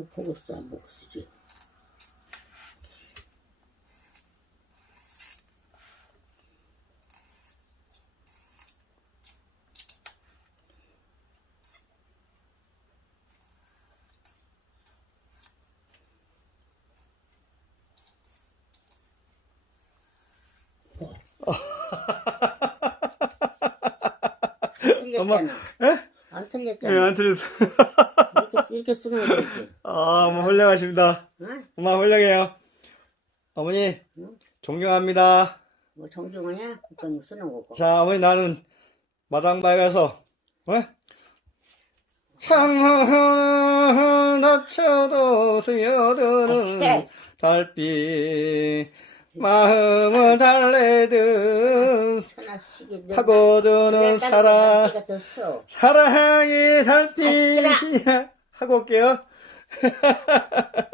뭐 고급스 안 먹고 쓰지. 엄마. 예? 안 예, 틀렸잖아. 안 틀렸어. 이렇게, 쓰면 되지. 아, 어머, 훌륭하십니다. 응? 엄마, 훌륭해요. 어머니, 응? 존경합니다. 뭐 정중하냐? 그건 쓰는 거고. 자, 어머니, 나는 마당바에 가서, 어? 창문을 낮춰도 스며드는 아, 달빛, 마음을 달래듯 하나씩 파고드는 사랑, 가 됐어. 사랑의 달빛이 하고 올게요.